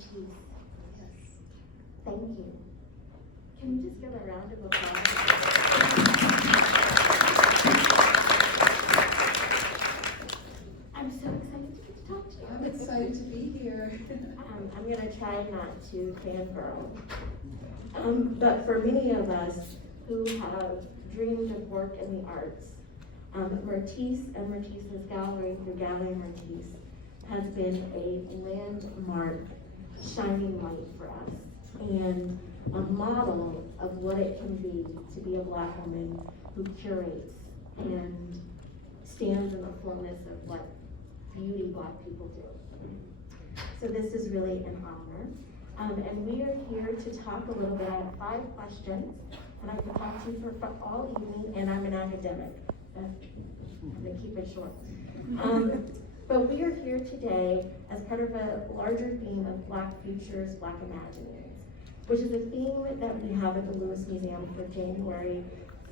Myrtis. Yes. Thank you. Can we just give a round of applause? I'm so excited to get to talk to you. I'm excited to be here. I'm going to try not to fangirl. But for many of us who have dreamed of work in the arts, Myrtis and Myrtis's gallery through Galerie Myrtis has been a landmark shining light for us and a model of what it can be to be a Black woman who curates and stands in the fullness of what beauty Black people do. So this is really an honor. And we are here to talk a little bit. I have 5 questions, and I can talk to you for all evening, and I'm an academic. I'm going to keep it short. But we are here today as part of a larger theme of Black Futures, Black Imaginings, which is a theme that we have at the Lewis Museum for January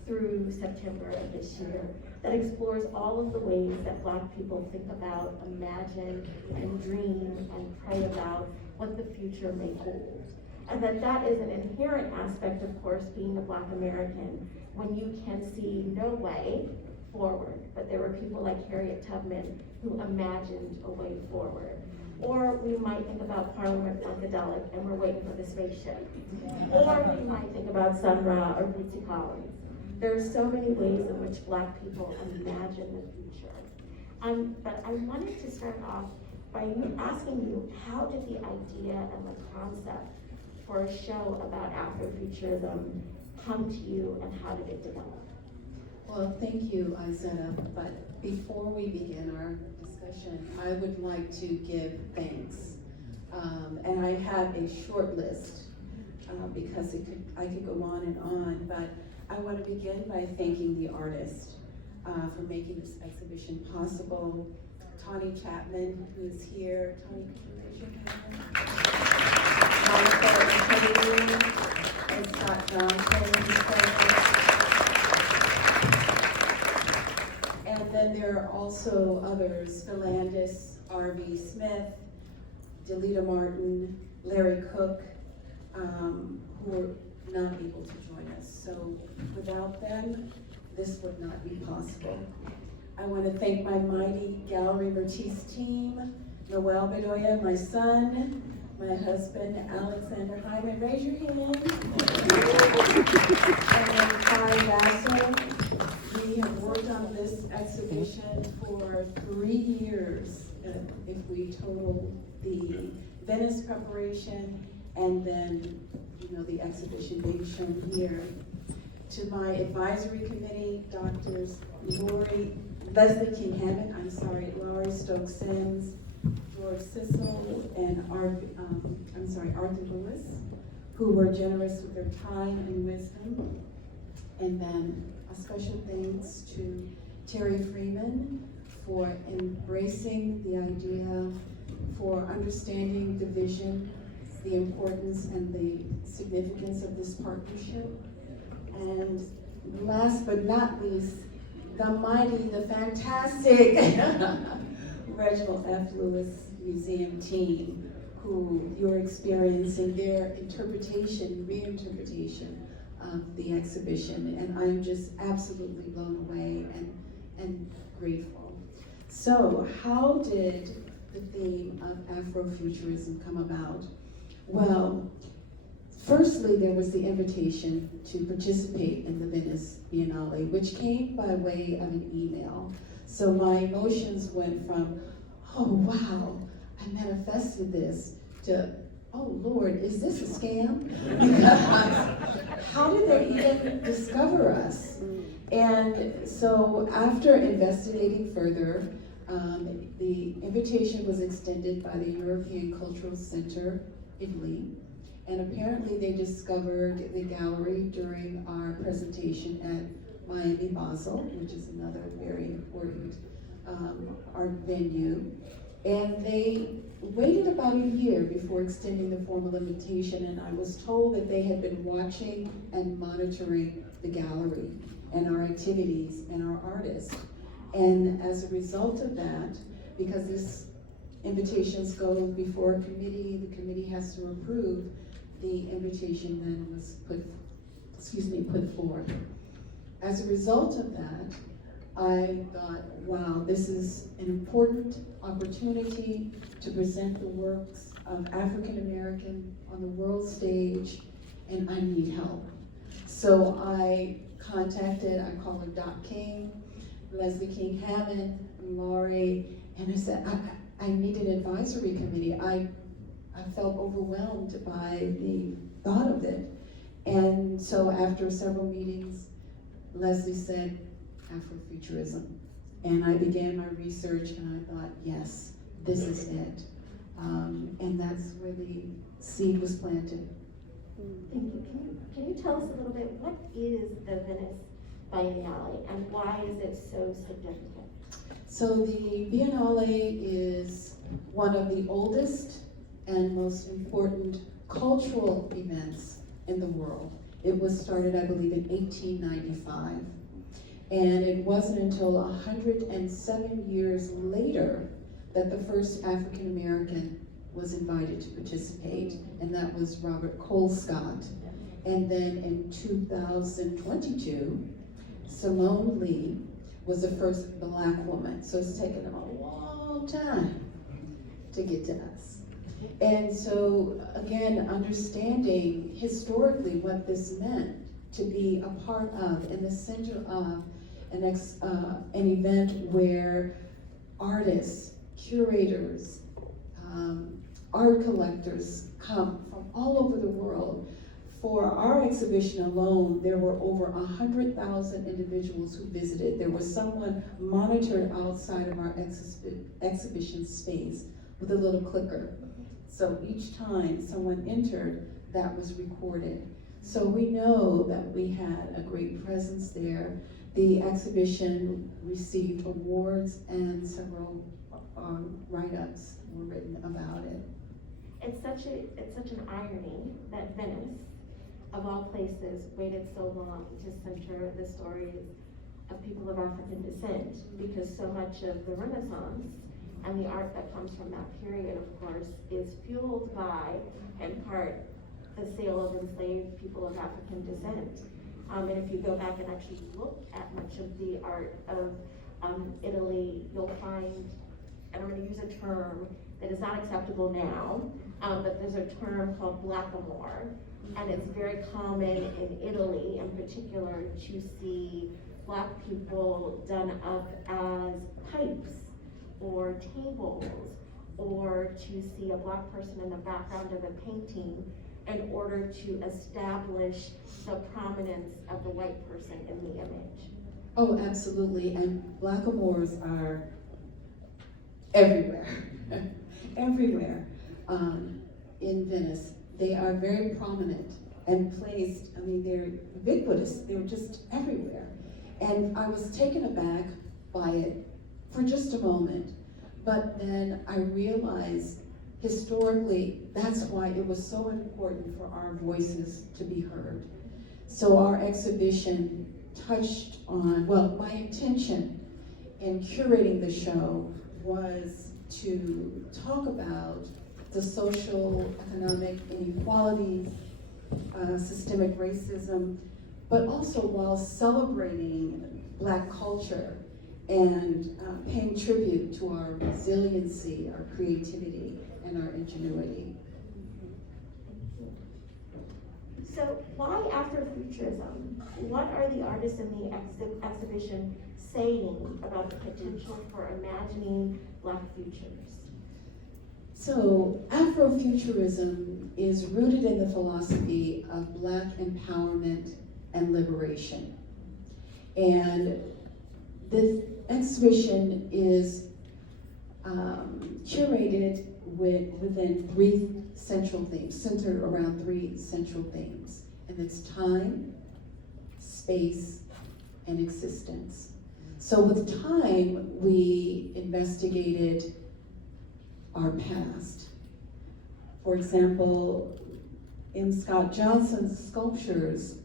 through September of this year that explores all of the ways that Black people think about, imagine, and dream and pray about what the future may hold. And that is an inherent aspect, of course, being a Black American, when you can see no way forward, but there were people like Harriet Tubman who imagined a way forward. Or we might think about Parliament Funkadelic and we're waiting for the spaceship. Or we might think about Sun Ra or Bootsy Collins. There are so many ways in which Black people imagine the future. But I wanted to start off by asking you, how did the idea and the concept for a show about Afrofuturism come to you, and how did it develop? Well, thank you, Izetta. But before we begin our discussion, I would like to give thanks. And I have a short list because I could go on and on, but I want to begin by thanking the artist for making this exhibition possible. Tawny Chapman, who's here. Tawny, could you raise your hand? And Scott Johnson, who's present. And then there are also others, Philandis, R.V. Smith, Delita Martin, Larry Cook, who are not able to join us. So without them, this would not be possible. I want to thank my mighty Galerie Myrtis team, Myrtis Bedolla, my son, my husband, Alexander Hyman. Raise your hand. And then Kari Vassar. We have worked on this exhibition for 3 years, if we total the Venice preparation and then, the exhibition being shown here. To my advisory committee, Drs. Leslie King Hammond, Laurie Stokes Sims, George Sissel, and Arthur Lewis, who were generous with their time and wisdom. And then a special thanks to Terry Freeman for embracing the idea, for understanding the vision, the importance and the significance of this partnership. And last but not least, the mighty, the fantastic Reginald F. Lewis Museum team, who you're experiencing their reinterpretation of the exhibition. And I'm just absolutely blown away and grateful. So how did the theme of Afrofuturism come about? Well, firstly, there was the invitation to participate in the Venice Biennale, which came by way of an email. So my emotions went from, oh wow, I manifested this, to, oh Lord, is this a scam? Because how did they even discover us? And so after investigating further, the invitation was extended by the European Cultural Center, Italy. And apparently they discovered the gallery during our presentation at Miami Basel, which is another very important art venue. And they waited about a year before extending the formal invitation, and I was told that they had been watching and monitoring the gallery and our activities and our artists. And as a result of that, because this invitations go before a committee. The committee has to approve the invitation then was put forward. As a result of that, I thought, wow, this is an important opportunity to present the works of African American on the world stage, and I need help. So I contacted, I called her Doc King, Leslie King Hammond, and Laurie, and I said, I need an advisory committee. I felt overwhelmed by the thought of it. And so after several meetings, Leslie said, Afrofuturism. And I began my research and I thought, yes, this is it. And that's where the seed was planted. Thank you. Can you tell us a little bit, what is the Venice Biennale and why is it so significant? So the Biennale is one of the oldest and most important cultural events in the world. It was started, I believe, in 1895. And it wasn't until 107 years later that the first African American was invited to participate, and that was Robert Colescott. And then in 2022, Simone Lee was the first Black woman. So it's taken them a long time to get to us. And so again, understanding historically what this meant to be a part of, in the center of an event where artists, curators, art collectors come from all over the world. For our exhibition alone, there were over 100,000 individuals who visited. There was someone monitored outside of our exhibition space with a little clicker. So each time someone entered, that was recorded. So we know that we had a great presence there. The exhibition received awards and several write-ups were written about it. It's such an irony that Venice, of all places, waited so long to center the stories of people of African descent, because so much of the Renaissance and the art that comes from that period, of course, is fueled by, in part, the sale of enslaved people of African descent. And if you go back and actually look at much of the art of Italy, you'll find, and I'm going to use a term that is not acceptable now, but there's a term called blackamoor, and it's very common in Italy in particular to see Black people done up as pipes or tables, or to see a Black person in the background of a painting in order to establish the prominence of the white person in the image. Oh, absolutely, and blackamoors are everywhere, everywhere in Venice. They are very prominent and placed, I mean, they're ubiquitous, they're just everywhere. And I was taken aback by it for just a moment, but then I realized historically, that's why it was so important for our voices to be heard. So our exhibition touched on, well, my intention in curating the show was to talk about the social, economic inequalities, systemic racism, but also while celebrating Black culture and paying tribute to our resiliency, our creativity, and our ingenuity. So why Afrofuturism? What are the artists in the exhibition saying about the potential for imagining Black futures? So Afrofuturism is rooted in the philosophy of Black empowerment and liberation. And this exhibition is curated within three central themes, centered around three central themes. And it's time, space, and existence. So with time, we investigated our past. For example, M. Scott Johnson's sculptures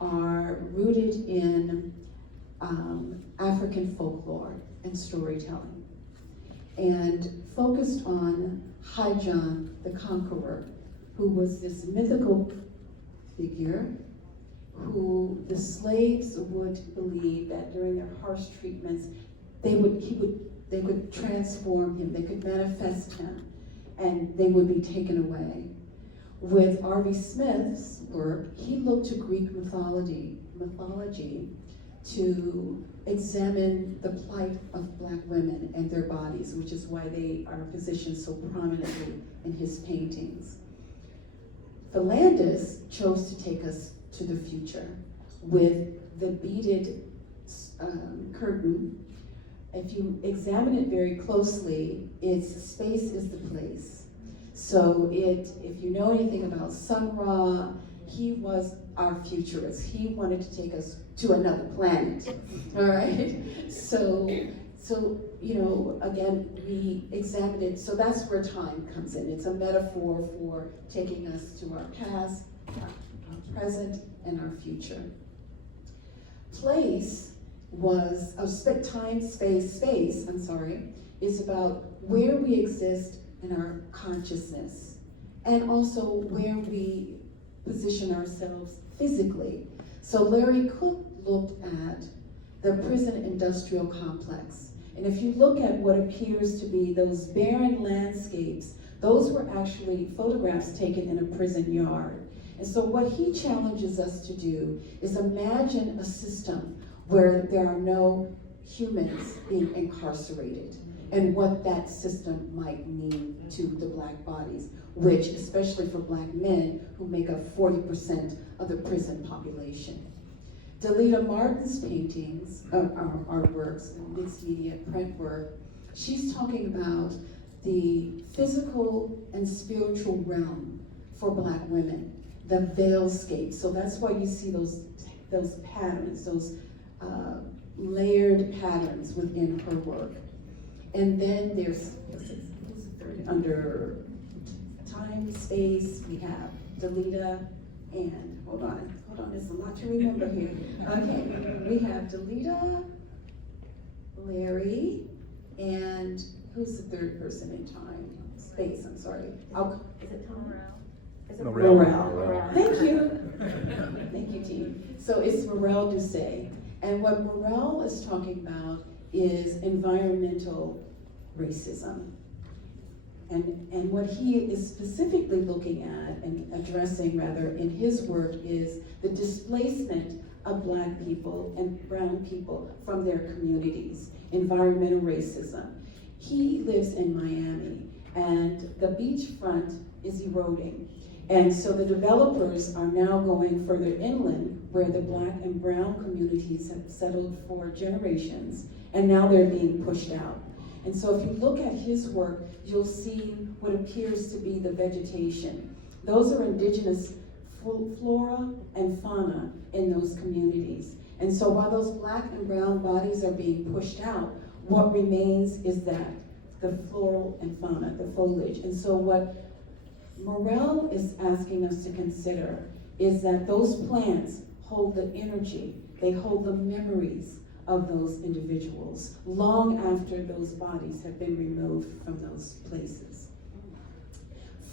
are rooted in African folklore and storytelling. And focused on Haijan the Conqueror, who was this mythical figure who the slaves would believe that during their harsh treatments, they could transform him, they could manifest him, and they would be taken away. With R.V. Smith's work, he looked to Greek mythology to examine the plight of Black women and their bodies, which is why they are positioned so prominently in his paintings. Philandus chose to take us to the future with the beaded curtain. If you examine it very closely, its space is the place. So if you know anything about Sun Ra, he was our futurist. He wanted to take us to another planet, all right? So again, we examined it. So that's where time comes in. It's a metaphor for taking us to our past, our present, and our future. Place was, time, space, is about where we exist in our consciousness, and also where we position ourselves physically. So Larry Cook looked at the prison industrial complex. And if you look at what appears to be those barren landscapes, those were actually photographs taken in a prison yard. And so what he challenges us to do is imagine a system where there are no humans being incarcerated, and what that system might mean to the Black bodies, which, especially for Black men, who make up 40% of the prison population. Delita Martin's paintings, our works, mixed media print work, she's talking about the physical and spiritual realm for Black women, the veilscape. So that's why you see those patterns, those layered patterns within her work. And then there's, under time, space, we have Delita and, hold on, there's a lot to remember here. Okay, we have Delita, Larry, and who's the third person in time? Space, I'm sorry. Is it Tom? Morel. Thank you. Thank you, team. So it's Morel Doucet. And what Morel is talking about is environmental racism. And what he is specifically looking at and addressing rather in his work is the displacement of Black people and brown people from their communities, environmental racism. He lives in Miami, and the beachfront is eroding. And so the developers are now going further inland where the Black and brown communities have settled for generations, and now they're being pushed out. And so if you look at his work, you'll see what appears to be the vegetation. Those are indigenous flora and fauna in those communities. And so while those Black and brown bodies are being pushed out, what remains is that, the floral and fauna, the foliage. And so what Morel is asking us to consider is that those plants hold the energy, they hold the memories of those individuals long after those bodies have been removed from those places.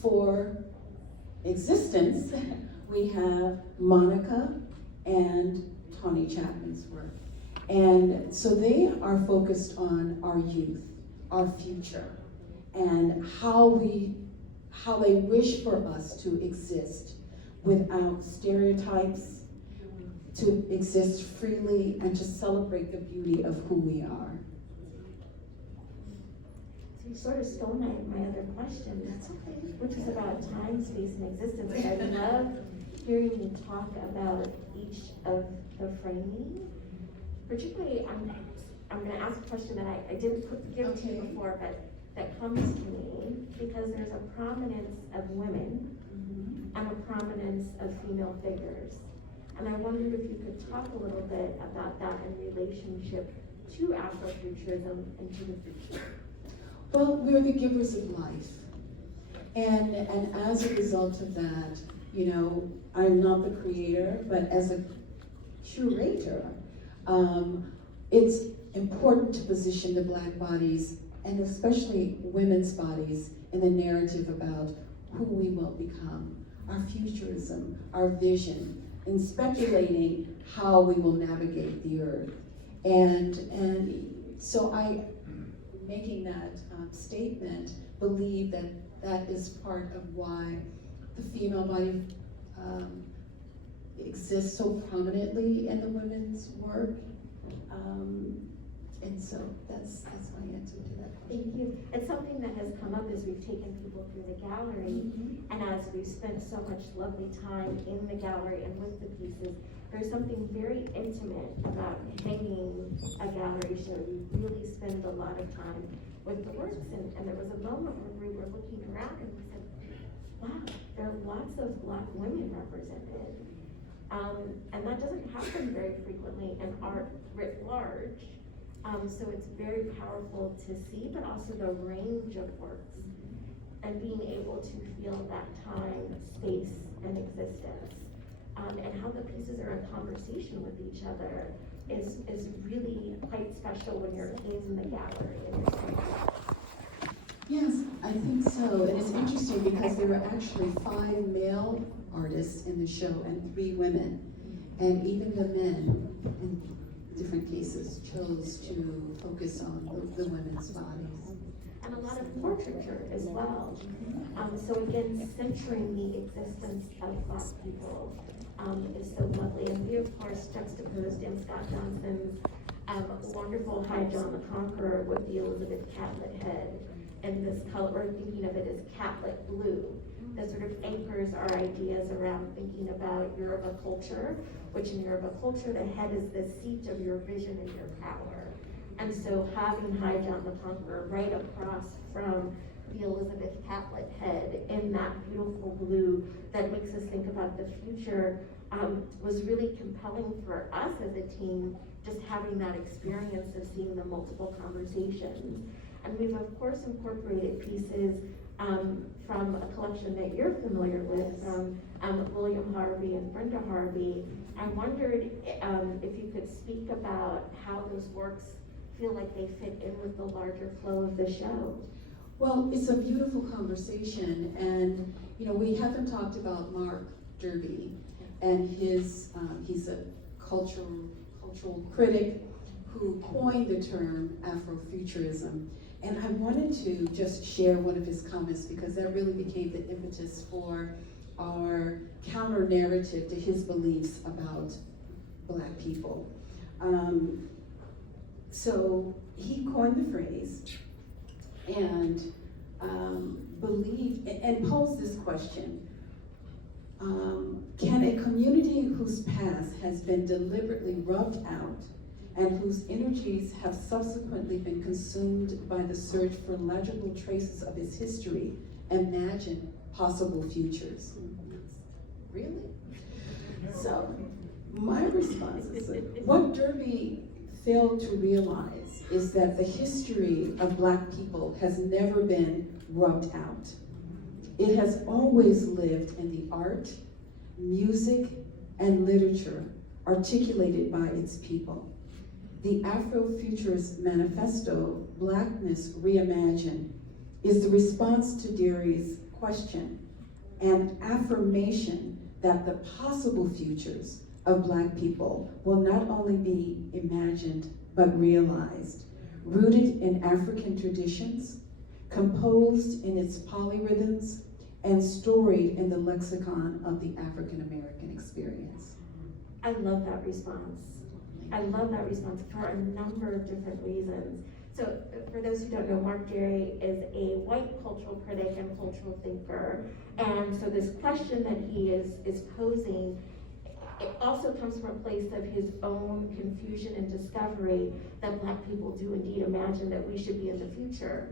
For existence, we have Monica and Tawny Chapman's work. And so they are focused on our youth, our future, and how they wish for us to exist without stereotypes, to exist freely, and to celebrate the beauty of who we are. So you sort of stole my other question. That's okay. Which is about time, space, and existence. I love hearing you talk about each of the framing. Particularly, I'm going to ask a question that I didn't give to you before, but that comes to me because there's a prominence of women and a prominence of female figures. And I wondered if you could talk a little bit about that in relationship to Afrofuturism and to the future. Well, we're the givers of life. And as a result of that, I'm not the creator, but as a curator, it's important to position the Black bodies and especially women's bodies in the narrative about who we will become, our futurism, our vision, and speculating how we will navigate the earth. And so I, making that statement, believe that that is part of why the female body exists so prominently in the women's work. And so that's my answer to that question. Thank you. It's something that has come up as we've taken people through the gallery, and as we've spent so much lovely time in the gallery and with the pieces, there's something very intimate about hanging a gallery show. You really spend a lot of time with the works, and there was a moment where we were looking around and we said, wow, there are lots of Black women represented. And that doesn't happen very frequently in art writ large. So it's very powerful to see, but also the range of works and being able to feel that time, space, and existence. And how the pieces are in conversation with each other is really quite special when you're in the gallery and you're seeing that. Yes, I think so. And it's interesting because there were actually 5 male artists in the show and 3 women. And even the men, in different cases, chose to focus on the women's bodies. And a lot of portraiture as well. So again, centering the existence of Black people is so lovely. And we, of course, juxtaposed in Scott Johnson's wonderful High John the Conqueror with the Elizabeth Catlett head in this color, or thinking of it as Catlett blue, that sort of anchors our ideas around thinking about Yoruba culture, which in Yoruba culture, the head is the seat of your vision and your power. And so having High John the Conqueror right across from the Elizabeth Catlett head in that beautiful blue that makes us think about the future was really compelling for us as a team, just having that experience of seeing the multiple conversations. And we've of course incorporated pieces from a collection that you're familiar with, from William Harvey and Brenda Harvey. I wondered if you could speak about how those works feel like they fit in with the larger flow of the show. Well, it's a beautiful conversation, and you know, we haven't talked about Mark Derby and his, he's a cultural critic who coined the term Afro-Futurism. And I wanted to just share one of his comments because that really became the impetus for our counter narrative to his beliefs about Black people. So he coined the phrase and believed and posed this question: can a community whose past has been deliberately rubbed out and whose energies have subsequently been consumed by the search for legible traces of its history imagine possible futures? Really? So my response is that what Derby failed to realize is that the history of Black people has never been rubbed out. It has always lived in the art, music, and literature articulated by its people. The Afro-Futurist Manifesto, Blackness Reimagined, is the response to Derry's question and affirmation that the possible futures of Black people will not only be imagined, but realized, rooted in African traditions, composed in its polyrhythms, and storied in the lexicon of the African American experience. I love that response. I love that response for a number of different reasons. So for those who don't know, Mark Derry is a white cultural critic and cultural thinker. And so this question that he is posing, it also comes from a place of his own confusion and discovery that Black people do indeed imagine that we should be in the future.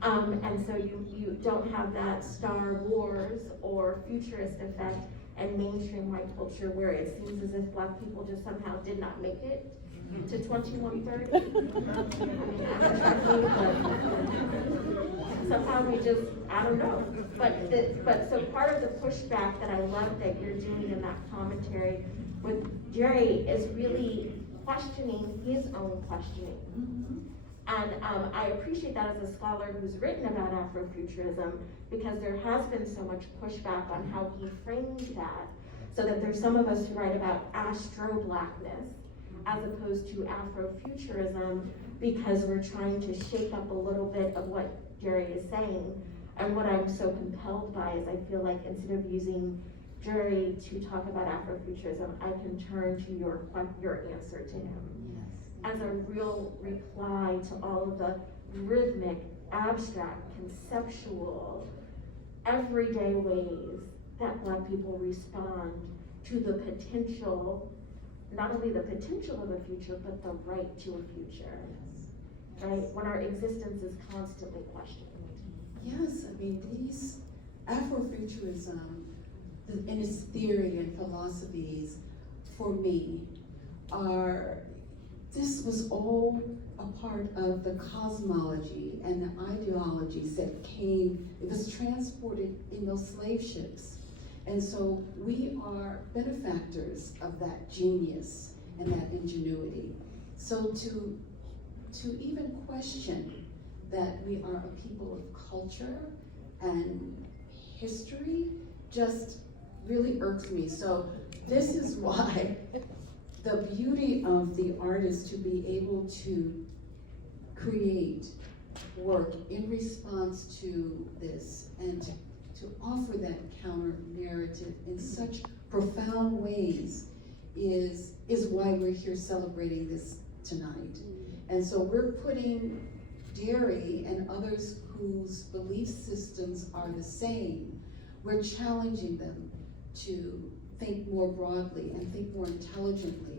And so you don't have that Star Wars or futurist effect and mainstream white culture where it seems as if Black people just somehow did not make it to 2130. I mean, somehow we just, I don't know. But so part of the pushback that I love that you're doing in that commentary with Jerry is really questioning his own questioning. And I appreciate that as a scholar who's written about Afrofuturism, because there has been so much pushback on how he framed that, so that there's some of us who write about astro-blackness as opposed to Afrofuturism, because we're trying to shake up a little bit of what Jerry is saying. And what I'm so compelled by is I feel like instead of using Jerry to talk about Afrofuturism, I can turn to your answer to him as a real reply to all of the rhythmic, abstract, conceptual, everyday ways that Black people respond to the potential, not only the potential of a future, but the right to a future, right? When our existence is constantly questioned. Yes, I mean, these Afrofuturism and its theory and philosophies, for me, this was all a part of the cosmology and the ideologies that came, it was transported in those slave ships. And so we are benefactors of that genius and that ingenuity. So to even question that we are a people of culture and history just really irks me. So this is why the beauty of the artist to be able to create work in response to this and to offer that counter narrative in such profound ways is why we're here celebrating this tonight. And so we're putting Jerry and others whose belief systems are the same, we're challenging them to think more broadly and think more intelligently,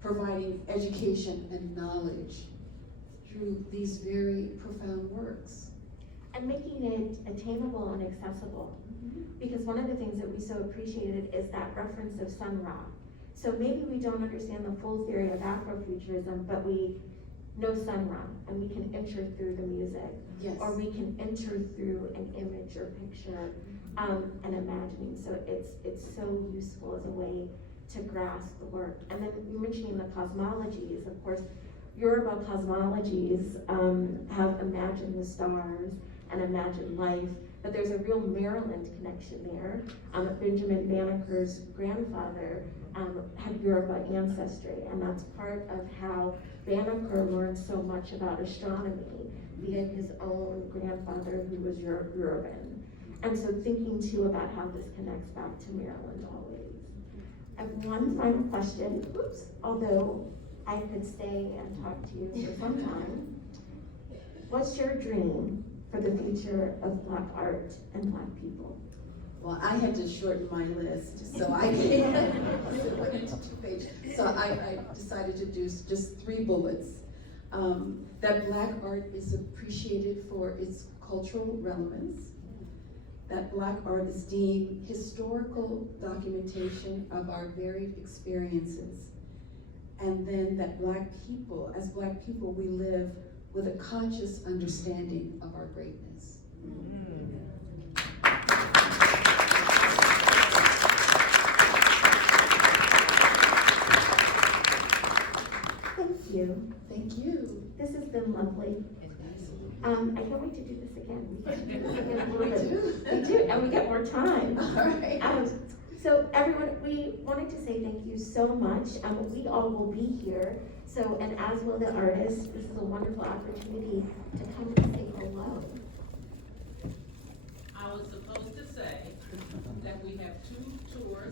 providing education and knowledge through these very profound works. And making it attainable and accessible. Because one of the things that we so appreciated is that reference of Sun Ra. So maybe we don't understand the full theory of Afrofuturism, but we know Sun Ra, and we can enter through the music, Yes. or we can enter through an image or picture, and imagining. So it's so useful as a way to grasp the work. And then you mentioning the cosmologies, of course, Yoruba cosmologies have imagined the stars and imagined life, but there's a real Maryland connection there. Benjamin Banneker's grandfather had Yoruba ancestry, and that's part of how Banneker learned so much about astronomy via his own grandfather who was Yoruban. And so thinking too about how this connects back to Maryland always. I have one final question, although I could stay and talk to you for some time. What's your dream for the future of Black art and Black people? Well, I had to shorten my list, so I went into 2 pages. So I decided to do just 3 bullets. That Black art is appreciated for its cultural relevance. That Black art is deemed historical documentation of our varied experiences. And then that as Black people, we live with a conscious understanding of our greatness. Thank you. Thank you. This has been lovely. I can't wait to do this again. We get to do this again a little bit. We do, and we get more time. All right. So everyone, we wanted to say thank you so much. We all will be here. So, and as will the artists, this is a wonderful opportunity to come and say hello. I was supposed to say that we have 2 tours